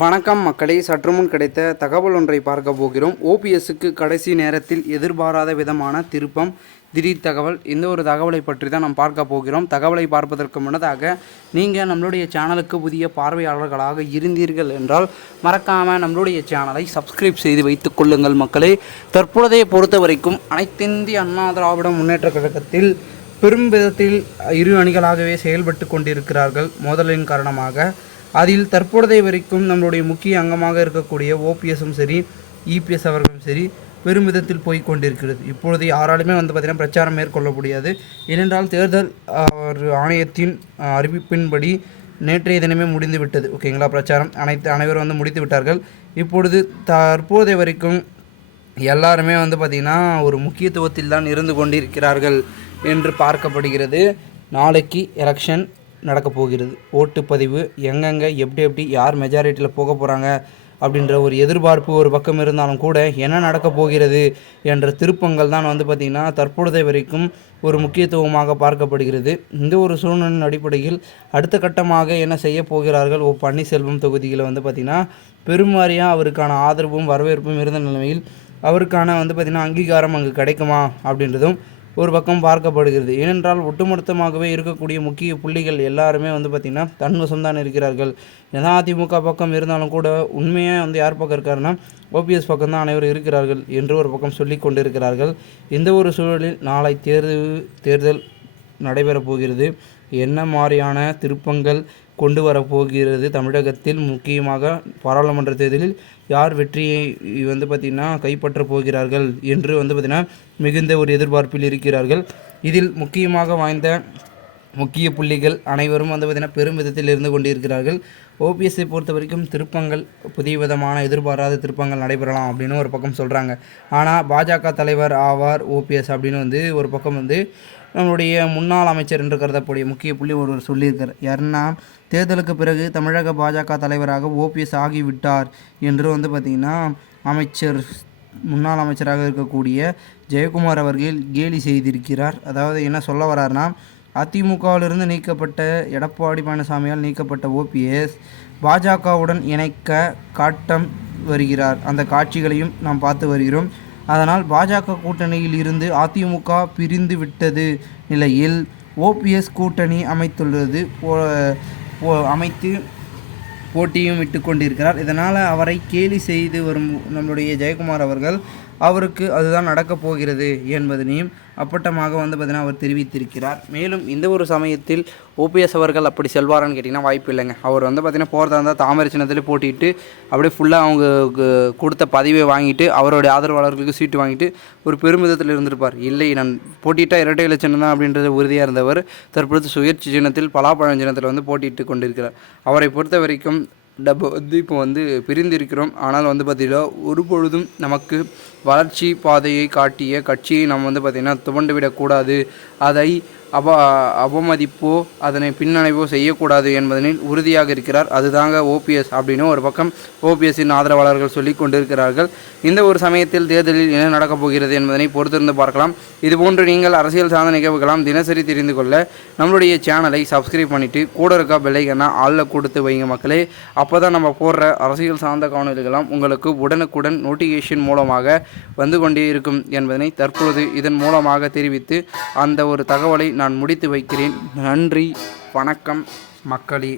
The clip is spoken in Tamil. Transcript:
வணக்கம் மக்களே. சற்றுமுன் கிடைத்த தகவல் ஒன்றை பார்க்க போகிறோம். ஓபிஎஸ்க்கு கடைசி நேரத்தில் எதிர்பாராத விதமான திருப்பம் திடீர் தகவல் இந்த ஒரு தகவலை பற்றி தான் நாம் பார்க்க போகிறோம். தகவலை பார்ப்பதற்கு முன்னதாக நீங்கள் நம்மளுடைய சேனலுக்கு புதிய பார்வையாளர்களாக இருந்தீர்கள் என்றால் மறக்காமல் நம்மளுடைய சேனலை சப்ஸ்கிரைப் செய்து வைத்துக் கொள்ளுங்கள் மக்களே. தற்பொழுதைய பொறுத்த வரைக்கும் அனைத்திந்திய அண்ணா திராவிட முன்னேற்ற கழகத்தில் பெரும் விதத்தில் இரு அணிகளாகவே செயல்பட்டு கொண்டிருக்கிறார்கள். மோதலின் காரணமாக அதில் தற்பொழுதைய வரைக்கும் நம்மளுடைய முக்கிய அங்கமாக இருக்கக்கூடிய ஓபிஎஸும் சரி இபிஎஸ் அவர்களும் சரி பெரும் விதத்தில் போய் கொண்டிருக்கிறது. இப்பொழுது யாராலுமே வந்து பார்த்திங்கன்னா பிரச்சாரம் மேற்கொள்ள முடியாது. ஏனென்றால் தேர்தல் ஒரு ஆணையத்தின் அறிவிப்பின்படி நேற்றைய தினமே முடிந்து விட்டது. ஓகேங்களா பிரச்சாரம் அனைத்து அனைவரும் வந்து முடித்து விட்டார்கள். இப்பொழுது தற்போதைய வரைக்கும் எல்லாருமே வந்து பார்த்திங்கன்னா ஒரு முக்கியத்துவத்தில் தான் இருந்து கொண்டிருக்கிறார்கள் என்று பார்க்கப்படுகிறது. நாளைக்கு எலெக்ஷன் நடக்க போகிறது. ஓட்டுப்பதிவு எங்கெங்கே எப்படி எப்படி யார் மெஜாரிட்டியில் போக போகிறாங்க அப்படின்ற ஒரு எதிர்பார்ப்பு ஒரு பக்கம் இருந்தாலும் கூட என்ன நடக்க போகிறது என்ற திருப்பங்கள் தான் வந்து பார்த்திங்கன்னா தற்பொழுதைய வரைக்கும் ஒரு முக்கியத்துவமாக பார்க்கப்படுகிறது. இந்த ஒரு சூழ்நிலையின் அடிப்படையில் அடுத்த கட்டமாக என்ன செய்ய போகிறார்கள்? ஓ பன்னீர்செல்வம் தொகுதியில் வந்து பார்த்திங்கன்னா பெருமாரியாக அவருக்கான ஆதரவும் வரவேற்பும் இருந்த நிலையில் அவருக்கான வந்து பார்த்திங்கன்னா அங்கீகாரம் அங்கு கிடைக்குமா அப்படின்றதும் ஒரு பக்கம் பார்க்கப்படுகிறது. ஏனென்றால் ஒட்டுமொத்தமாகவே இருக்கக்கூடிய முக்கிய புள்ளிகள் எல்லாருமே வந்து பார்த்திங்கன்னா தன்வசம் தான் இருக்கிறார்கள். ஏன்னா அதிமுக பக்கம் இருந்தாலும் கூட உண்மையாக வந்து யார் பக்கம் இருக்காருன்னா ஓபிஎஸ் பக்கம் தான் அனைவரும் இருக்கிறார்கள் என்று ஒரு பக்கம் சொல்லி கொண்டிருக்கிறார்கள். இந்த ஒரு சூழலில் நாளை தேர்தல் தேர்தல் நடைபெறப் போகிறது. என்ன மாதிரியான திருப்பங்கள் கொண்டு வரப்போகிறது தமிழகத்தில் முக்கியமாக பாராளுமன்ற தேர்தலில் யார் வெற்றியை வந்து பார்த்திங்கன்னா கைப்பற்றப் போகிறார்கள் என்று வந்து பார்த்திங்கன்னா மிகுந்த ஒரு எதிர்பார்ப்பில் இருக்கிறார்கள். இதில் முக்கியமாக வாய்ந்த முக்கிய புள்ளிகள் அனைவரும் வந்து பார்த்திங்கன்னா பெரும் விதத்தில் இருந்து கொண்டிருக்கிறார்கள். ஓபிஎஸ்ஸை பொறுத்த வரைக்கும் திருப்பங்கள் புதிய விதமான எதிர்பாராத திருப்பங்கள் நடைபெறலாம் அப்படின்னு ஒரு பக்கம் சொல்கிறாங்க ஆனால் பாஜக தலைவர் ஆவார் ஓபிஎஸ் அப்படின்னு வந்து ஒரு பக்கம் வந்து நம்மளுடைய முன்னாள் அமைச்சர் என்று கருதக்கூடிய முக்கிய புள்ளி ஒருவர் சொல்லியிருக்கார். யாருன்னா தேர்தலுக்கு பிறகு தமிழக பாஜக தலைவராக ஓபிஎஸ் ஆகிவிட்டார் என்று வந்து பார்த்திங்கன்னா அமைச்சர் முன்னாள் அமைச்சராக இருக்கக்கூடிய ஜெயக்குமார் அவர்கள் கேலி செய்திருக்கிறார். அதாவது என்ன சொல்ல வர்றாருன்னா அதிமுகவிலிருந்து நீக்கப்பட்ட எடப்பாடி பழனிசாமியால் நீக்கப்பட்ட ஓபிஎஸ் பாஜகவுடன் இணைக்க காட்டம் வருகிறார். அந்த காட்சிகளையும் நாம் பார்த்து வருகிறோம். அதனால் பாஜக கூட்டணியில் இருந்து அதிமுக பிரிந்து விட்டது நிலையில் ஓபிஎஸ் கூட்டணி அமைத்துள்ளது. போ- அமைத்து போட்டியும் விட்டு கொண்டிருக்கிறார். இதனால் அவரை கேலி செய்து வரும் நம்மளுடைய ஜெயக்குமார் அவர்கள் அவருக்கு அதுதான் நடக்கப் போகிறது என்பதனையும் அப்பட்டமாக வந்து பார்த்தீங்கன்னா அவர் தெரிவித்திருக்கிறார். மேலும் இந்த ஒரு சமயத்தில் ஓபிஎஸ் அவர்கள் அப்படி செல்வாரான்னு கேட்டிங்கன்னா வாய்ப்பு இல்லைங்க. அவர் வந்து பார்த்தீங்கன்னா போகிறதா இருந்தால் தாமரை சின்னத்தில் போட்டிட்டு அப்படியே ஃபுல்லாக அவங்க கு- கொடுத்த பதவியை வாங்கிட்டு அவருடைய ஆதரவாளர்களுக்கு சீட்டு வாங்கிட்டு ஒரு பெருமிதத்தில் இருந்திருப்பார். இல்லை நான் போட்டியிட்டால் இரட்டை இலை சின்னம் தான் அப்படின்றது உறுதியாக இருந்தவர் தற்பொழுது சுயற்சி சின்னத்தில் பலாப்பழம் சின்னத்தில் வந்து போட்டிட்டு கொண்டிருக்கிறார். அவரை பொறுத்த வரைக்கும் நம்ம வந்து இப்போ வந்து பிரிந்திருக்கிறோம். ஆனால் வந்து பார்த்திங்கன்னா ஒரு பொழுதும் நமக்கு வளர்ச்சி பாதையை காட்டிய கட்சியை நம்ம வந்து பார்த்திங்கன்னா துவண்டு விடக்கூடாது. அதை அப அவமதிப்போ அதனை பின்னடைவோ செய்யக்கூடாது என்பதனில் உறுதியாக இருக்கிறார். அதுதாங்க ஓபிஎஸ் அப்படின்னு ஒரு பக்கம் ஓபிஎஸ்ஸின் ஆதரவாளர்கள் சொல்லி கொண்டிருக்கிறார்கள். இந்த ஒரு சமயத்தில் தேர்தலில் என்ன நடக்கப் போகிறது என்பதனை பொறுத்திருந்து பார்க்கலாம். இதுபோன்று நீங்கள் அரசியல் சார்ந்த நிகழ்வுகளாம் தினசரி தெரிந்து கொள்ள நம்மளுடைய சேனலை சப்ஸ்கிரைப் பண்ணிவிட்டு கூட இருக்க பிள்ளைகள்னா ஆளில் கொடுத்து வைங்க மக்களே. அப்போ தான் நம்ம போடுற அரசியல் சார்ந்த காணொலிகளாம் உங்களுக்கு உடனுக்குடன் நோட்டிஃபிகேஷன் மூலமாக வந்து கொண்டே இருக்கும் என்பதனை தற்பொழுது இதன் மூலமாக தெரிவித்து அந்த ஒரு தகவலை நான் முடித்து வைக்கிறேன். நன்றி வணக்கம் மக்களே.